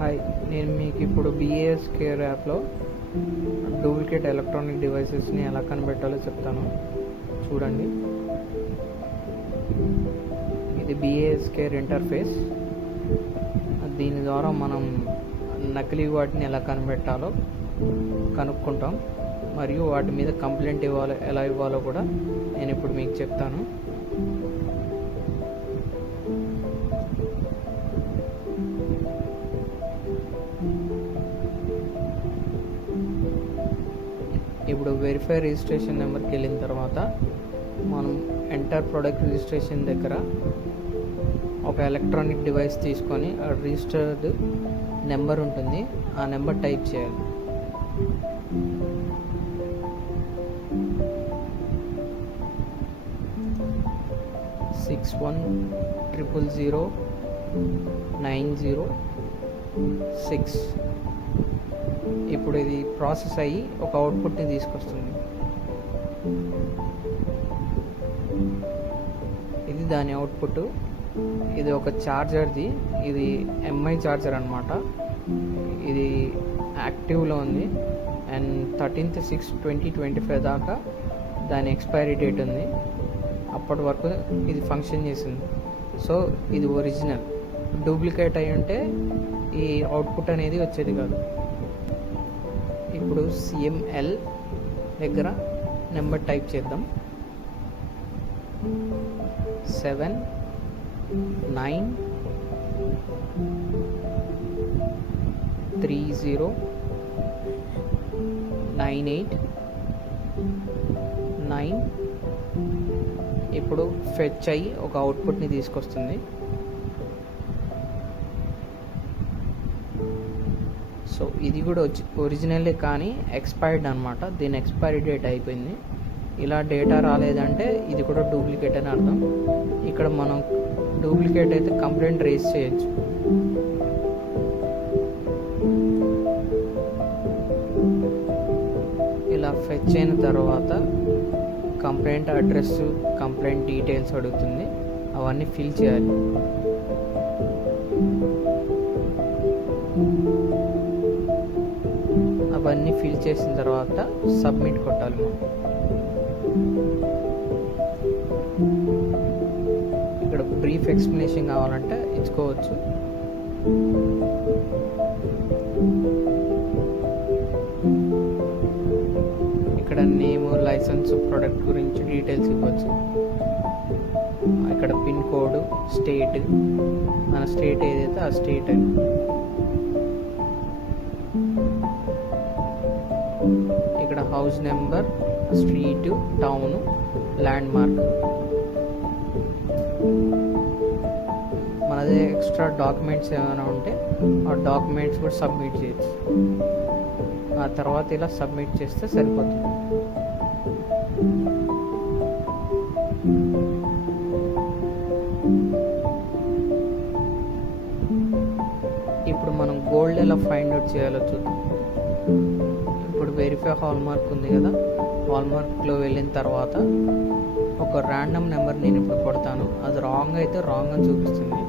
Hi, నేను మీకు ఇప్పుడు BAS కేర్ యాప్లో డూప్లికేట్ ఎలక్ట్రానిక్ డివైసెస్ని ఎలా కనిపెట్టాలో చెప్తాను. చూడండి, ఇది BAS కేర్ ఇంటర్ఫేస్. దీని ద్వారా మనం నకిలీ వాటిని ఎలా కనిపెట్టాలో కనుక్కుంటాం, మరియు వాటి మీద కంప్లైంట్ ఎలా ఇవ్వాలో కూడా నేను ఇప్పుడు మీకు చెప్తాను. ఇప్పుడు వెరిఫై రిజిస్ట్రేషన్ నెంబర్కి వెళ్ళిన తర్వాత మనం ఎంటర్ ప్రొడక్ట్ రిజిస్ట్రేషన్ దగ్గర ఒక ఎలక్ట్రానిక్ డివైస్ తీసుకొని ఆ రిజిస్టర్డ్ నెంబర్ ఉంటుంది, ఆ నెంబర్ టైప్ చేయాలి. $61000906. ఇప్పుడు ఇది ప్రాసెస్ అయ్యి ఒక అవుట్పుట్ని తీసుకొస్తుంది. ఇది దాని అవుట్పుట్. ఇది ఒక ఛార్జర్ది, ఇది MI ఛార్జర్ అన్నమాట. ఇది యాక్టివ్లో ఉంది అండ్ 13/6/2025 దాకా దాని ఎక్స్పైరీ డేట్ ఉంది. అప్పటి వరకు ఇది ఫంక్షన్ చేసింది. సో ఇది ఒరిజినల్. డూప్లికేట్ అయి ఉంటే ఈ అవుట్పుట్ అనేది వచ్చేది కాదు. ఇప్పుడు CML దగ్గర నెంబర్ టైప్ చేద్దాం. 79309889. ఇప్పుడు ఫెచ్ అయ్యి ఒక అవుట్పుట్ని తీసుకొస్తుంది. సో ఇది కూడా ఒరిజినలే కానీ ఎక్స్పైర్డ్ అనమాట. దీని ఎక్స్పైరీ డేట్ అయిపోయింది. ఇలా డేటా రాలేదంటే ఇది కూడా డూప్లికేట్ అని అర్థం. ఇక్కడ మనం డూప్లికేట్ అయితే కంప్లైంట్ రేజ్ చేయొచ్చు. ఇలా ఫెచ్ అయిన తర్వాత కంప్లైంట్ అడ్రస్, కంప్లైంట్ డీటెయిల్స్ అడుగుతుంది. అవన్నీ ఫిల్ చేయాలి. అవన్నీ ఫిల్ చేసిన తర్వాత సబ్మిట్ కొట్టాలి. ఇక్కడ బ్రీఫ్ ఎక్స్ప్లెనేషన్ కావాలంటే ఇచ్చుకోవచ్చు. ఇక్కడ నేమ్, లైసెన్స్, ప్రొడక్ట్ గురించి డీటెయిల్స్ ఇవ్వచ్చు. ఇక్కడ పిన్ కోడ్, స్టేట్, మన స్టేట్ ఏదైతే ఆ స్టేట్ అని. ఇక్కడ house number, street, town, land mark. మనదే ఎక్స్ట్రా డాక్యుమెంట్స్ ఏమైనా ఉంటే ఆ డాక్యుమెంట్స్ కూడా సబ్మిట్ చేయొచ్చు. ఆ తర్వాత ఇలా సబ్మిట్ చేస్తే సరిపోతుంది. ఇప్పుడు మనం గోల్డ్ ఎలా ఫైండ్ అవుట్ చేయాలో చూద్దాం. ఇప్పుడు వెరిఫై హాల్మార్క్ ఉంది కదా, హాల్మార్క్లో వెళ్ళిన తర్వాత ఒక ర్యాండమ్ నెంబర్ నేను ఇప్పుడు కొడతాను. అది రాంగ్ అయితే రాంగ్ అని చూపిస్తుంది.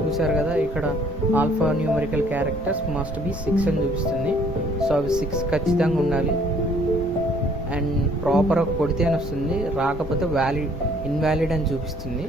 చూసారు కదా, ఇక్కడ alpha numerical characters must be 6 అని చూపిస్తుంది. సో అవి 6 ఖచ్చితంగా ఉండాలి. అండ్ ప్రాపర్గా కొడితే అని వస్తుంది, రాకపోతే ఇన్వాలిడ్ అని చూపిస్తుంది.